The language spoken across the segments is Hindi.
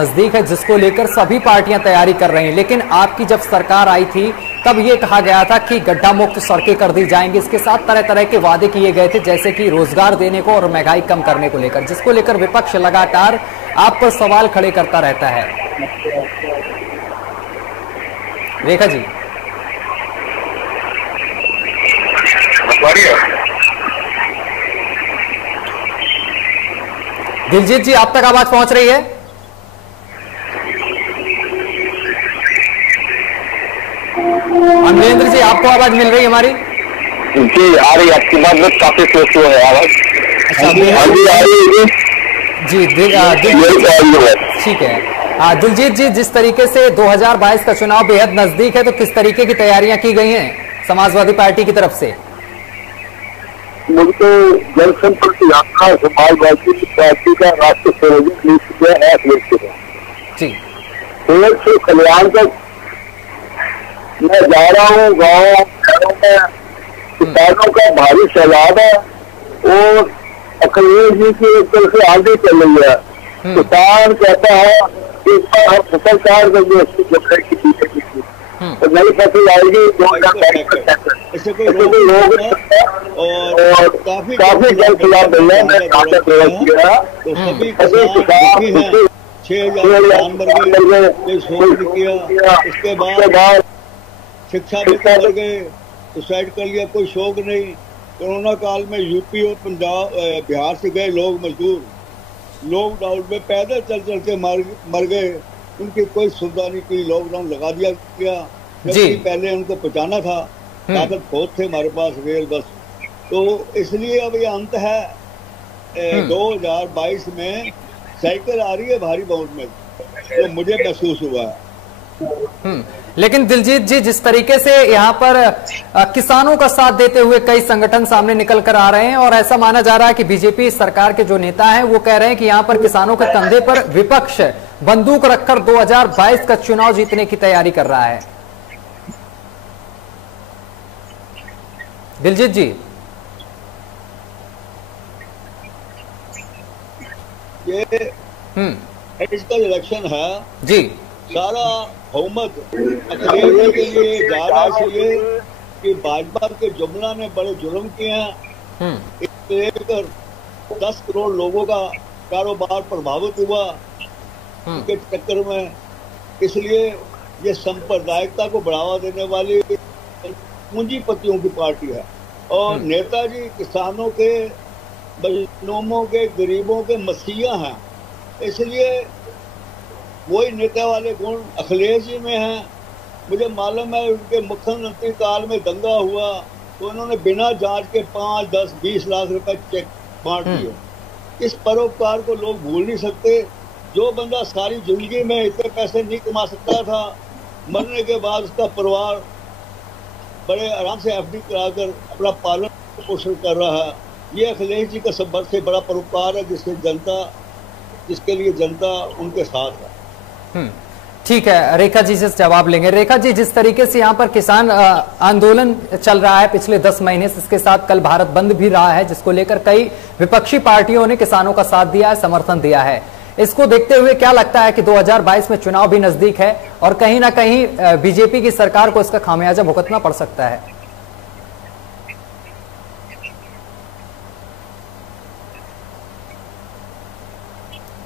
नजदीक है, जिसको लेकर सभी पार्टियां तैयारी कर रही हैं। लेकिन आपकी जब सरकार आई थी तब ये कहा गया था कि गड्ढा मुक्त सड़कें कर दी जाएंगी। इसके साथ तरह तरह के वादे किए गए थे, जैसे कि रोजगार देने को और महंगाई कम करने को लेकर, जिसको लेकर विपक्ष लगातार आप पर सवाल खड़े करता रहता है। रेखा जी, दिलजीत जी, आप तक आवाज पहुंच रही है? अमरेंद्र जी, आपको आवाज मिल रही है हमारी? जी आ रही, आपकी बात में काफी स्लो है आवाज। जी ठीक है। दिलजीत जी, जिस तरीके से 2022 का चुनाव बेहद नजदीक है, तो किस तरीके की तैयारियां की गई हैं समाजवादी पार्टी की तरफ से? मुझे तो जनसंपर्क यात्रा समाजवादी पार्टी का राष्ट्रीय संयोजक जी से कल्याण तक मैं जा रहा हूँ। गाँव शहरों में किसानों का भारी सैलाब है और अखिलेश जी की एक तरह से आगे चल रही है। किसान कहता है कि इस बार हम फसल काट देंगे उसकी जगह की बीजेपी तो नई फसल आएगी 2022 लोग और काफी जन खिलाफ मिल रहे हैं। मैं काफी प्रयास किया, सभी किसान 6,000 उसके बाद शिक्षा भी कर गए, सुसाइड कर लिया, कोई शौक नहीं। कोरोना काल में यूपी और पंजाब बिहार से गए लोग मजदूर लॉकडाउन में पैदल चल चल के मर गए, उनकी कोई सुविधा नहीं की, लॉकडाउन लगा दिया गया। जबकि पहले उनको पहुंचाना था, ताकत बहुत थे हमारे पास, रेल बस। तो इसलिए अब ये अंत है 2022 में साइकिल आ रही है भारी बहुत में, तो मुझे महसूस हुआ है। लेकिन दिलजीत जी, जिस तरीके से यहाँ पर किसानों का साथ देते हुए कई संगठन सामने निकल कर आ रहे हैं और ऐसा माना जा रहा है कि बीजेपी सरकार के जो नेता हैं वो कह रहे हैं कि यहाँ पर किसानों के कंधे पर विपक्ष बंदूक रखकर 2022 का चुनाव जीतने की तैयारी कर रहा है। दिलजीत जी, ये इसका इलेक्शन है जी, सारा बहुमत अखिलेश के लिए जा रहा है, इसलिए कि भाजपा के जुमला ने बड़े जुल्म किए हैं। इससे लेकर 10 करोड़ लोगों का कारोबार प्रभावित हुआ के चक्कर में, इसलिए ये सांप्रदायिकता को बढ़ावा देने वाली पूंजीपतियों की पार्टी है। और नेताजी किसानों के, मजलूमों के, गरीबों के मसीहा हैं, इसलिए वही नेता वाले गुण अखिलेश जी में हैं। मुझे मालूम है उनके मुख्यमंत्री काल में दंगा हुआ तो उन्होंने बिना जांच के 5, 10, 20 लाख रुपए चेक बांट दिए। इस परोपकार को लोग भूल नहीं सकते। जो बंदा सारी जिंदगी में इतने पैसे नहीं कमा सकता था, मरने के बाद उसका परिवार बड़े आराम से एफडी कराकर अपना पालन पोषण कर रहा है। ये अखिलेश जी का सबसे बड़ा परोपकार है, जिसके लिए जनता उनके साथ है। ठीक है, रेखा जी से जवाब लेंगे। रेखा जी, जिस तरीके से यहाँ पर किसान आंदोलन चल रहा है पिछले 10 महीने से, इसके साथ कल भारत बंद भी रहा है, जिसको लेकर कई विपक्षी पार्टियों ने किसानों का साथ दिया है, समर्थन दिया है। इसको देखते हुए क्या लगता है कि 2022 में चुनाव भी नजदीक है और कहीं ना कहीं बीजेपी की सरकार को इसका खामियाजा भुगतना पड़ सकता है?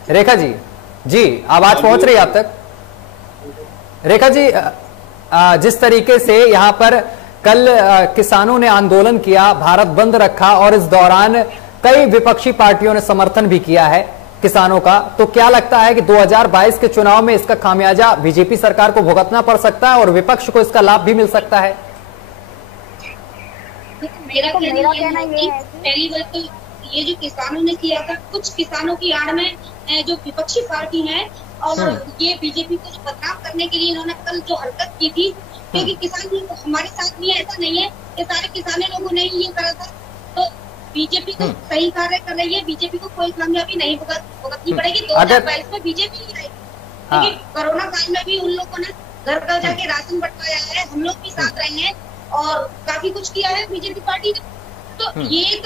रेखा जी, जी आवाज पहुंच रही है आप तक? रेखा जी, जिस तरीके से यहाँ पर कल किसानों ने आंदोलन किया, भारत बंद रखा और इस दौरान कई विपक्षी पार्टियों ने समर्थन भी किया है किसानों का, तो क्या लगता है कि 2022 के चुनाव में इसका खामियाजा बीजेपी सरकार को भुगतना पड़ सकता है और विपक्ष को इसका लाभ भी मिल सकता है? मेरा कहना ये है कि पहली बात तो ये जो किसानों ने किया था, कुछ किसानों की आड़ में जो विपक्षी पार्टी है और ये बीजेपी को बदनाम करने के लिए इन्होंने कल जो हरकत की थी, क्योंकि किसान हमारे साथ नहीं है, ऐसा नहीं है कि सारे किसानी लोगों ने ये करा था। तो बीजेपी को सही कार्य कर रही है, बीजेपी को कोई कामयाबी नहीं भुगतनी पड़ेगी। 2022 में बीजेपी ही आएगी, क्योंकि कोरोना काल में भी उन लोगों ने घर घर जाके राशन बंटवाया है, हम लोग भी साथ रहे हैं और काफी कुछ किया है बीजेपी पार्टी ने। तो ये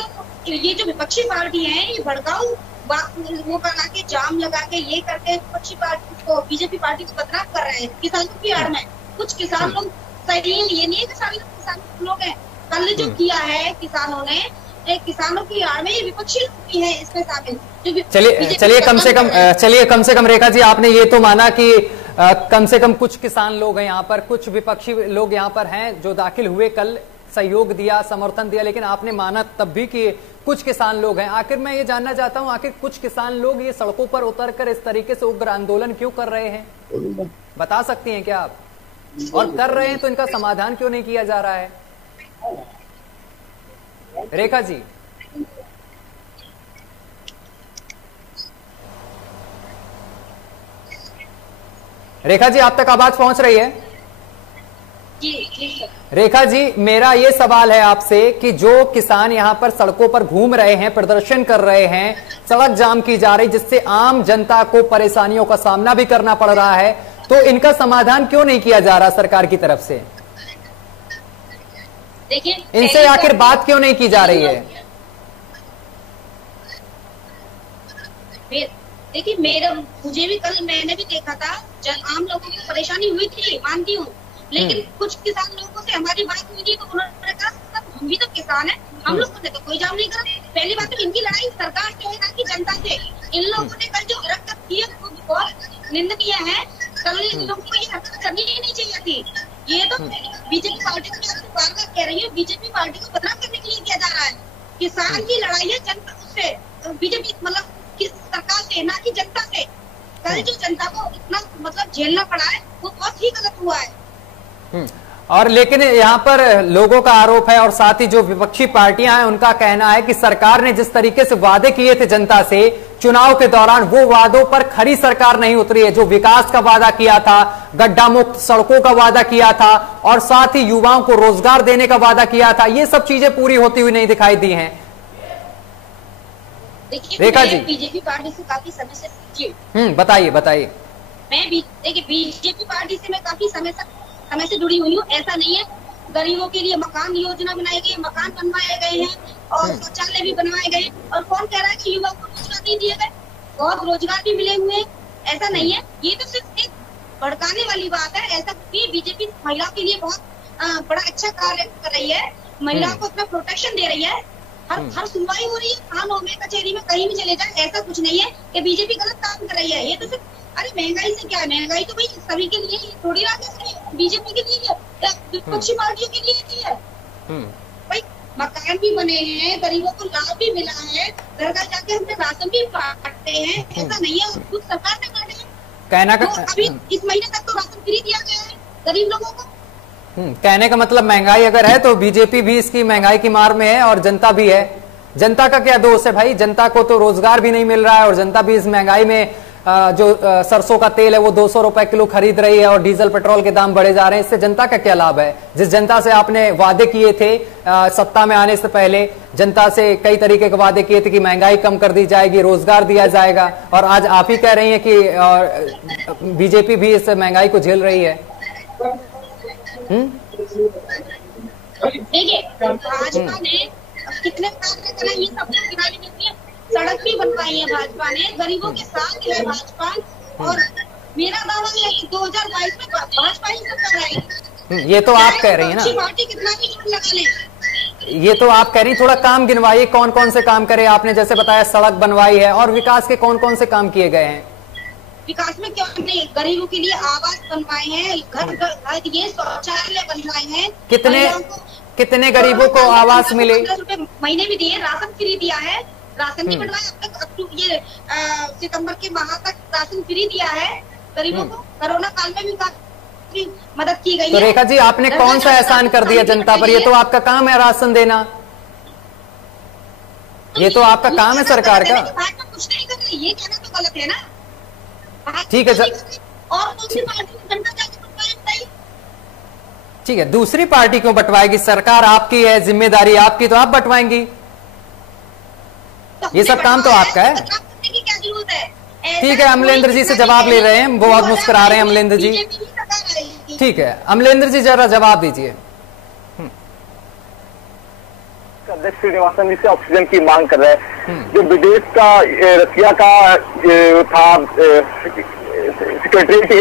जो विपक्षी पार्टी है, ये भड़काऊ वो बना के जाम लगा के ये करके विपक्षी पार्टी को, बीजेपी पार्टी को बदनाम कर रहे हैं किसानों की आड़ में। कुछ किसान लोग सही, ये नहीं है कि सारे किसान लोग हैं। कल जो किया है किसानों ने, किसानों की आड़ में ये विपक्षी लोग भी हैं इसमें शामिल। चलिए कम से कम रेखा जी, आपने ये तो माना कि कम से कम कुछ किसान लोग हैं यहाँ पर, कुछ विपक्षी लोग यहाँ पर हैं जो दाखिल हुए, कल सहयोग दिया, समर्थन दिया, लेकिन आपने माना तब भी कि कुछ किसान लोग हैं। आखिर मैं ये जानना चाहता हूं, आखिर कुछ किसान लोग ये सड़कों पर उतरकर इस तरीके से उग्र आंदोलन क्यों कर रहे हैं, बता सकती हैं क्या आप? और कर रहे हैं तो इनका समाधान क्यों नहीं किया जा रहा है? रेखा जी। रेखा जी, आप तक आवाज पहुंच रही है? जी रेखा जी, मेरा ये सवाल है आपसे कि जो किसान यहाँ पर सड़कों पर घूम रहे हैं, प्रदर्शन कर रहे हैं, सड़क जाम की जा रही, जिससे आम जनता को परेशानियों का सामना भी करना पड़ रहा है, तो इनका समाधान क्यों नहीं किया जा रहा सरकार की तरफ से? देखिए, इनसे आखिर बात क्यों नहीं की जा रही है? देखिए, मुझे भी कल मैंने भी देखा था, आम लोगों को परेशानी हुई थी, मानती हूँ, लेकिन कुछ किसान लोगों से हमारी बात हुई थी तो उन्होंने कहा हम भी तो किसान हैं, हम लोगों ने तो कोई जाम नहीं करा। पहली बात तो इनकी लड़ाई सरकार से है ना कि जनता से। इन लोगों ने कल जो हरकत की है वो बहुत निंदनीय है। कल इन लोगों को ये हरकत करनी ही नहीं चाहिए थी। ये तो बीजेपी पार्टी को बार बार कह रही है, बीजेपी पार्टी को बदनाम करने के लिए किया जा रहा है। किसान की लड़ाई है जनता से, बीजेपी मतलब सरकार से, ना कि जनता से। कल जो जनता को इतना मतलब झेलना पड़ा है वो बहुत ही गलत हुआ है। और लेकिन यहाँ पर लोगों का आरोप है और साथ ही जो विपक्षी पार्टियां हैं उनका कहना है कि सरकार ने जिस तरीके से वादे किए थे जनता से चुनाव के दौरान, वो वादों पर खरी सरकार नहीं उतरी है। जो विकास का वादा किया था, गड्ढा मुक्त सड़कों का वादा किया था और साथ ही युवाओं को रोजगार देने का वादा किया था, ये सब चीजें पूरी होती हुई नहीं दिखाई दी हैं। रेखा जी, बीजेपी पार्टी से काफी समय से बताइए बताइए। मैं देखिए बीजेपी पार्टी से मैं काफी समय से जुड़ी हुई हूँ। ऐसा नहीं है, गरीबों के लिए मकान योजना बनाई गई, मकान बनवाए गए हैं और शौचालय भी बनवाए गए। और कौन कह रहा है कि युवाओं को रोजगार नहीं दिए गए? बहुत रोजगार भी मिले हुए हैं, ऐसा नहीं है। ये तो सिर्फ एक भड़काने वाली बात है। ऐसा बीजेपी महिलाओं के लिए बहुत बड़ा अच्छा कार्य कर रही है, महिलाओं को अपना प्रोटेक्शन दे रही है। हर सुनवाई हो रही है, थानों में, कचहरी में, कहीं भी चले जाए। ऐसा कुछ नहीं है कि बीजेपी गलत काम कर रही है। ये तो सिर्फ, अरे महंगाई से क्या है? महंगाई तो भाई सभी के लिए थोड़ी ना है, बीजेपी के लिए है, विपक्षी पार्टियों के लिए नहीं है। भाई मकान भी बने हैं, गरीबों को लाभ भी मिला है, घर घर जाके हमने राशन भी बांटते हैं। ऐसा नहीं है खुद सरकार ने बांटे हैं। कहना तो अभी इस महीने तक तो राशन फ्री दिया गया है गरीब लोगों को। कहने का मतलब महंगाई अगर है तो बीजेपी भी इसकी महंगाई की मार में है और जनता भी है। जनता का क्या दोष है भाई? जनता को तो रोजगार भी नहीं मिल रहा है और जनता भी इस महंगाई में जो सरसों का तेल है वो 200 रुपए किलो खरीद रही है और डीजल पेट्रोल के दाम बढ़े जा रहे हैं। इससे जनता का क्या लाभ है? जिस जनता से आपने वादे किए थे सत्ता में आने से पहले, जनता से कई तरीके के वादे किए थे कि महंगाई कम कर दी जाएगी, रोजगार दिया जाएगा, और आज आप ही कह रही हैं कि बीजेपी भी इस महंगाई को झेल रही है। देखिए भाजपा ने कितने कार्य करे, ये सब गिनाने देती है। सड़क भी बनवाई है भाजपा ने, गरीबों के साथ है भाजपा। और मेरा दावा है कि 2022 में भाजपा ही सरकार आएगी। ये तो आप कह रही है ना, पार्टी कितना भी जोर लगा ले। ये तो आप कह रही, थोड़ा काम गिनवाइए, कौन कौन से काम करे आपने? जैसे बताया सड़क बनवाई है, और विकास के कौन कौन से काम किए गए हैं? विकास में क्यों नहीं, गरीबों के लिए आवास बनवाए हैं, घर ये शौचालय बनवाए हैं। कितने गरीबों को आवास मिले? 15 रुपए महीने भी दिए, राशन फ्री दिया है, राशन भी बनवाया अब तक। ये सितंबर के माह तक राशन फ्री दिया है गरीबों को। कोरोना काल में भी काफी मदद की गई है। तो रेखा जी, आपने कौन सा एहसान कर दिया जनता पर? ये तो आपका काम है राशन देना, ये तो आपका काम है सरकार का। कुछ नहीं कर रही, ये कहना तो गलत है ना। ठीक है सर, और दूसरी पार्टी जनता जाके बंटवाएगी। ठीक है, दूसरी पार्टी क्यों बंटवाएगी? सरकार आपकी है, जिम्मेदारी आपकी, तो आप बंटवाएंगी। ये सब काम तो आपका है। ठीक है, अमलेंद्र जी से जवाब ले रहे हैं, वो अब मुस्कुरा रहे हैं अमलेंद्र जी। ठीक है अमलेंद्र जी, जरा जवाब दीजिए। अध्यक्ष श्रीनिवासन जी से ऑक्सीजन की मांग कर रहे हैं। जो विदेश का रसिया का था सेक्रेटरी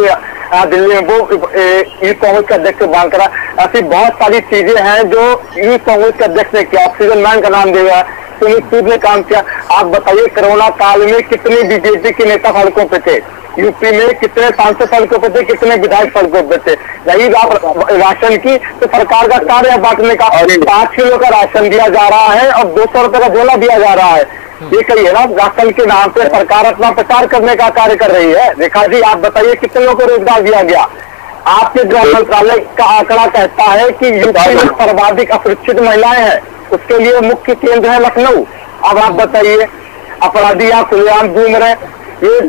दिल्ली में, वो यूथ कांग्रेस के अध्यक्ष से मांग करा। ऐसी बहुत सारी चीजें हैं जो यूथ कांग्रेस के अध्यक्ष ने किया। ऑक्सीजन मैन का नाम देगा, सुनील सूद ने काम किया। आप बताइए कोरोना काल में कितने बीजेपी के नेता सड़कों पे थे, यूपी में कितने सांसद सड़कों पे थे, कितने विधायक सड़कों पे थे। रही बात राशन की, तो सरकार का कार्य है बांटने का। 5 किलो का राशन दिया जा रहा है और 200 रुपए का झोला दिया जा रहा है। ये कहिए ना, राशन के नाम पे सरकार अपना प्रचार करने का कार्य कर रही है। रेखा जी, आप बताइए कितने लोगों को रोजगार दिया गया। आपके गृह मंत्रालय का आंकड़ा कहता है कि यूपी में सर्वाधिक असुरक्षित महिलाएं हैं, उसके लिए मुख्य केंद्र है लखनऊ। अब आप बताइए, अपराधी यहाँ खुलेआम घूम रहे। ये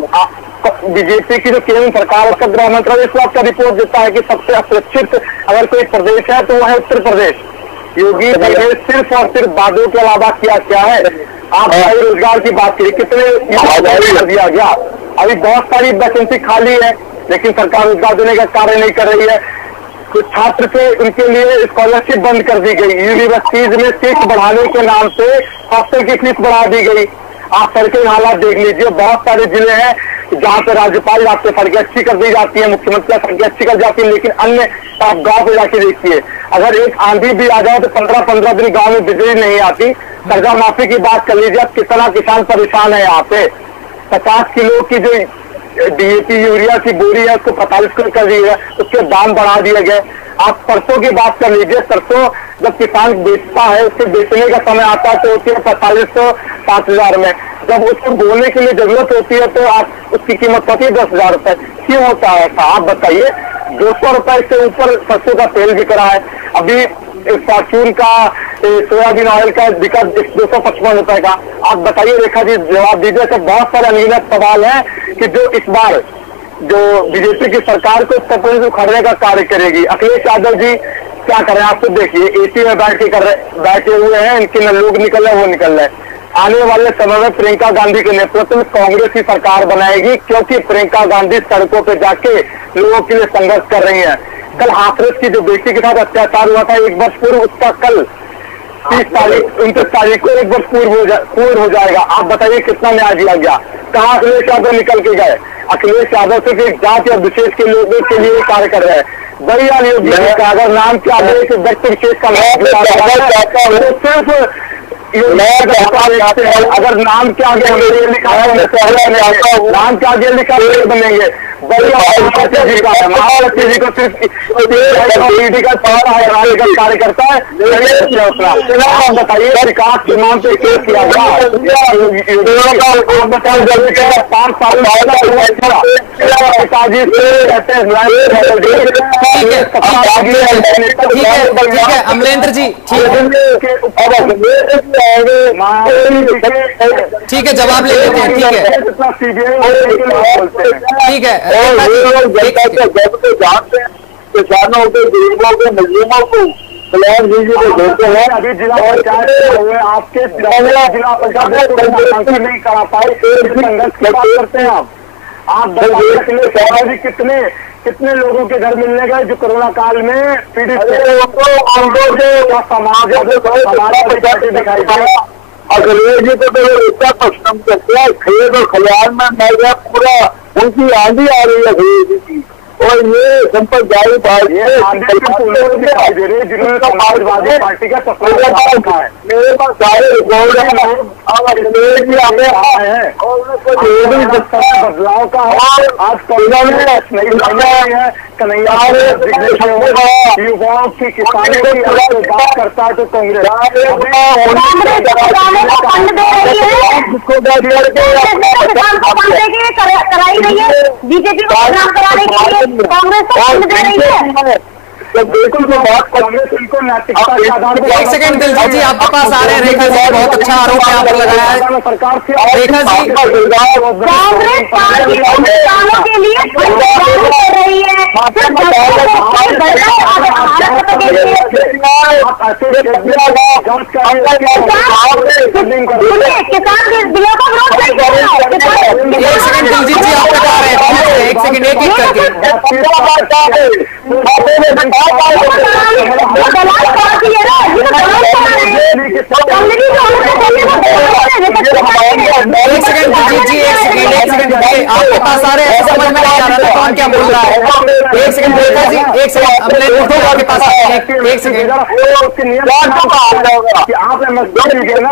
बीजेपी की जो केंद्र सरकार है, उसका गृह मंत्रालय इस बात का रिपोर्ट देता है कि सबसे असुरक्षित अगर कोई प्रदेश है तो वह है उत्तर प्रदेश। योगी जी ने सिर्फ और सिर्फ वादों के अलावा किया क्या है। आप रोजगार की बात करिए, कितने कर दिया गया। अभी बहुत सारी वैकेंसी खाली है, लेकिन सरकार रोजगार देने का कार्य नहीं कर रही है। कुछ छात्र थे, उनके लिए स्कॉलरशिप बंद कर दी गई। यूनिवर्सिटीज में सीट बढ़ाने के नाम से हॉस्टल की फीस बढ़ा दी गई। आप सड़कें हालात देख लीजिए, बहुत सारे जिले हैं जहाँ पे राज्यपाल आपसे सड़कें अच्छी कर दी जाती है, मुख्यमंत्री सड़कें अच्छी कर जाती है, लेकिन अन्य आप गाँव पे जाके देखिए, अगर एक आंधी भी आ जाए तो 15-15 दिन गाँव में बिजली नहीं आती। कर्जा माफी की बात कर लीजिए, कितना किसान परेशान है। यहाँ पे 50 किलो की जो DAP यूरिया की बोरी है उसको 45 किलो कर दी है, उसके दाम बढ़ा दिए गए। आप सरसों की बात कर लीजिए, सरसों जब किसान बेचता है, उसके बेचने का समय आता है तो होती है 4500-5000 में। जब उसको बोने के लिए जरूरत होती है तो आप उसकी कीमत पड़ती है 10,000 रुपए। क्यों होता है ऐसा, आप बताइए। 200 रुपए से ऊपर सरसों का तेल बिक रहा है। अभी फॉर्च्यून का सोयाबीन ऑयल का बिका 255 रुपए का। आप बताइए रेखा जी, जवाब दीजिए। तो बहुत सारे अनगिनत सवाल है कि जो इस बार जो बीजेपी की सरकार को उत्तर प्रदेश उखाड़ने का कार्य करेगी। अखिलेश यादव जी क्या कर रहे हैं, आप तो देखिए, AC में बैठे हुए हैं, इनके न लोग निकल रहे वो निकल रहे। आने वाले समय में प्रियंका गांधी के नेतृत्व में कांग्रेस की सरकार बनाएगी, क्योंकि प्रियंका गांधी सड़कों पे जाके लोगों के लिए संघर्ष कर रही है। कल हाथरस की जो बेटी के साथ अत्याचार हुआ था 1 वर्ष पूर्व, उसका कल 29 तारीख को 1 वर्ष पूर्ण हो जाएगा। आप बताइए कितना न्याय दिया गया। कहाँ अखिलेश यादव निकल के गए। अखिलेश यादव सिर्फ एक जाति या विशेष के लोगों के लिए कार्य कर रहे हैं। बलियान योगी का अगर नाम क्या है, व्यक्ति विशेष का नाम सिर्फ अगर नाम के आगे लिखा है, नाम के आगे लिखा है बनेंगे। महालक्ष्मी जी को सिर्फ कार्य करता है। आप बताइए विकास के नाम पे क्या किया गया। 5 साल पिताजी से रहते हैं। अमलेंद्र जी, ठीक है, जवाब ले लेते हैं। ठीक है, किसानों के, गरीबों के, मजलूमों को कल्याण जी को देते हैं। अभी जिला पंचायत हुए आपके जिला पंचायत नहीं करा पाए, संघर्ष की बात करते हैं आप बताइए कितने लोगों के घर मिलने गए जो कोरोना काल में पीड़ित थे। समाज दिखाई दिया। अखिलेश जी को तो इतना प्रश्न करते हैं, खेत और खलिहान में मैं पूरा उनकी आंधी आ रही है अखिलेश जी की। और ये संपर्क जारी पार्टी दिखाई दे रही है जिन्होंने समाजवादी पार्टी का सफलता रखा है। मेरे पास सारे रिकॉर्ड है। अब अखिलेश जी हमें आए हैं और बदलाव का है। आज कौना में है कन्हैया युवाओं की किसानों की बात करता है तो कांग्रेस कराई रही है। बीजेपी को बदनाम कराने के लिए कांग्रेस को फंड दे रही है। बिल्कुल कांग्रेस इनको नैतिकता के आधार पर। एक सेकंड दिलजीत जी आपके पास आ रहे हैं। रेखा जी बहुत अच्छा आरोप यहाँ पर लगाया है सरकार से। रेखा जी, कांग्रेस किसानों के लिए कर रही है। भारत के एक सेकंड दिलजीत जी आप तक आ रहे हैं, एक सेकंड एक एक करके। एक सेकंड दिलजीत जी, एक सेकंड आपके पास आ रहे हैं, समझ में नहीं आ रहा था कौन क्या बोल रहा है। एक सेकंड रेखा जी, एक सेकंड अपने आपके पास एक सेकंड आप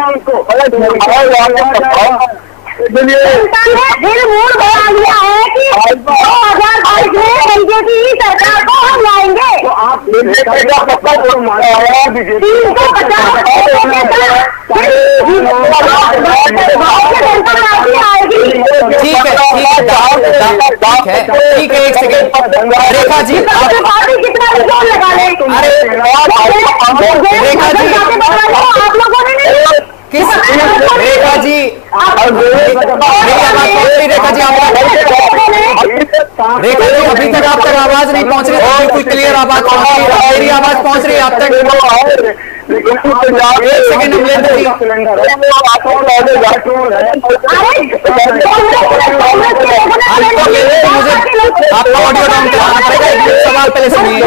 उनको फिर मूड बना लिया है कि 2022 में बीजेपी सरकार को हम लाएंगे। तो आप पक्का जो माना है बीजेपी ठीक है एक सेकंड रेखा जी, पार्टी कितना भी जोर लगा ले। अरे रेखा जी आप लोगों ने किस रेखा जी रेखा जी अभी तक आप तक आवाज नहीं पहुंच रही, बिल्कुल क्लियर आवाज पहुंच रही है, मेरी आवाज पहुंच रही है आप तक। एक सेकंड हम लेते हैं। आपका ऑडियो डाउन कराना पड़ेगा, एक सवाल पहले सुनिए।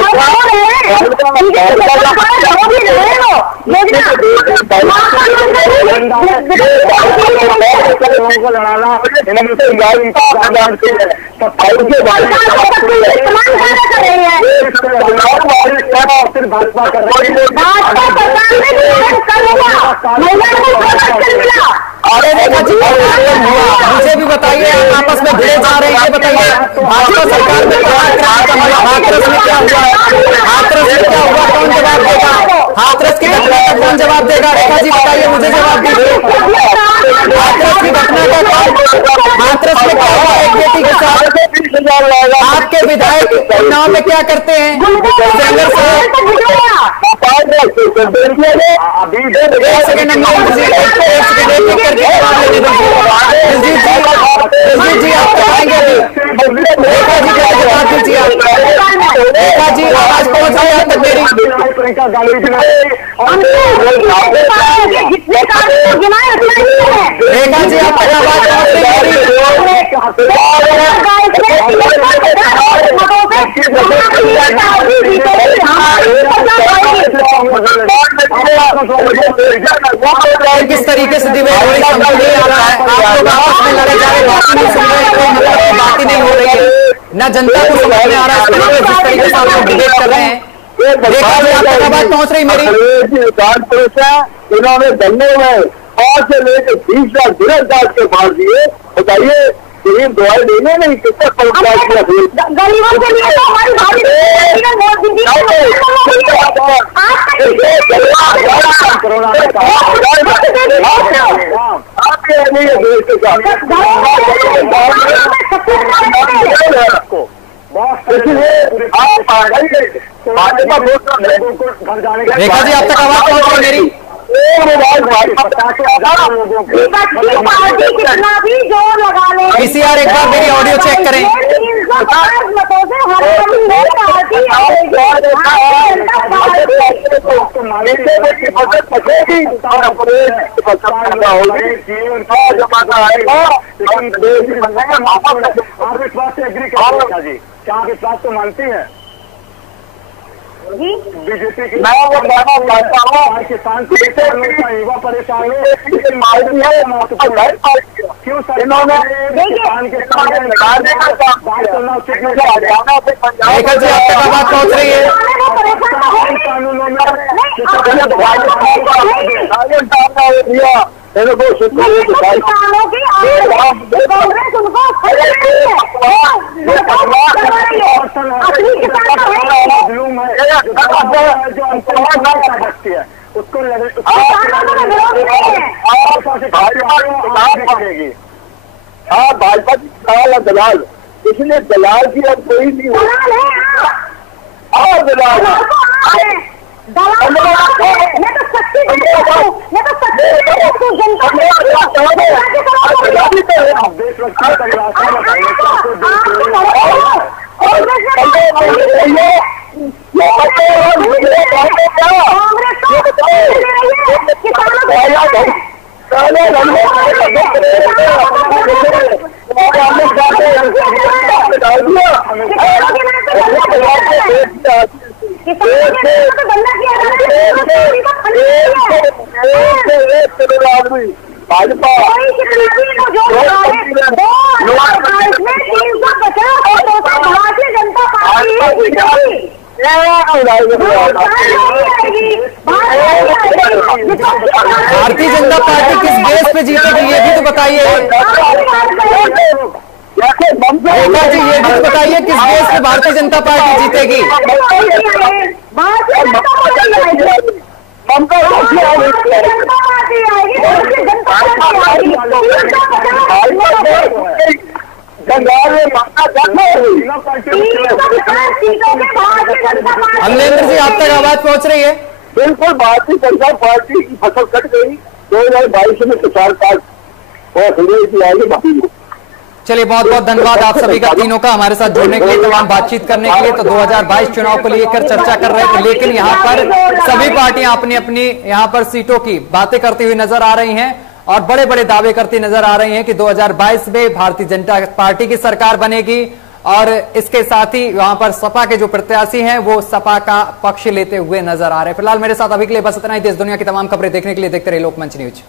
अरे रेखा जी मुझे भी बताइए, आप आपस में भिड़े जा रहे हैं, ये बताइए भाजपा सरकार में हाथरस में क्या हुआ, हाथरस में क्या हुआ, कौन जवाब देगा, हाथरस की घटना का कौन जवाब देगा? रेखा जी बताइए, मुझे जवाब दीजिए। हाथरस की घटना का हाथरस में क्या हुआ एक बेटी के साथ? आपके विधायक चुनाव में क्या करते हैं? एक सेकंड दिलजीत जी आप बताएंगे अभी। रेखा जी कैसे बात कीजिए, रेखा जी आवाज पहुंच रही है आप तक मेरी? रेखा जी आप तक आवाज पहुंच रही है मेरी? किस तरीके से डिबेट हो रही है समझ नहीं आ रहा है, आप लोग आपस में लड़े जा रहे, बात नहीं सुन रहे, तो मतलब बात ही नहीं हो रही है ना, जनता को समझ में आ रहा है इस तरीके जिस तरीके से आप लोग डिबेट कर रहे हैं। रेखा जी आप तक आवाज पहुंच रही मेरी? इन्होंने दंगे में 5 से लेकर 20 लाख गिरफ्तार के मार दिए। बताइए गरीब दवाई देंगे नहीं, कितना गरीबों के लिए तो हमारी भाभी रेखा जी आप तक आवाज पहुंच रही मेरी? कितना भी जोर लगा ले, पीसीआर एक बार मेरी ऑडियो चेक करें। क्या विश्वास तो मानती है बीजेपी की? मैं वो चाहता हूँ किसान युवा परेशान है, क्यों सर इन्होंने किसान के रेखा जी आप तक आवाज पहुंच रही है? कानूनों में उसको हाँ भाजपा की दलाल, इसलिए दलाल की अब कोई नहीं हो। हाँ दलाल भाजपा भारतीय जनता पार्टी किस बेस पे जीतेगी ये भी तो बताइए। रेखा जी ये भी तो बताइए किस बेस पे भारतीय जनता पार्टी जीतेगी। अमरेंद्र जी आप तक आवाज पहुंच रही है? बिल्कुल, भारतीय जनता पार्टी की फसल कट गई। 2022 में प्रचार कार्ड आएगी। चलिए बहुत बहुत धन्यवाद आप सभी का तीनों का हमारे साथ जुड़ने के लिए, तमाम बातचीत करने के लिए। तो 2022 चुनाव को लेकर चर्चा कर रहे थे, लेकिन यहाँ पर सभी पार्टियां अपनी अपनी यहाँ पर सीटों की बातें करती हुई नजर आ रही हैं और बड़े बड़े दावे करती नजर आ रही हैं कि 2022 में भारतीय जनता पार्टी की सरकार बनेगी। और इसके साथ ही वहां पर सपा के जो प्रत्याशी हैं वो सपा का पक्ष लेते हुए नजर आ रहे हैं। फिलहाल मेरे साथ अभी के लिए बस इतना ही। देश दुनिया की तमाम खबरें देखने के लिए देखते रहिए लोकमंच न्यूज।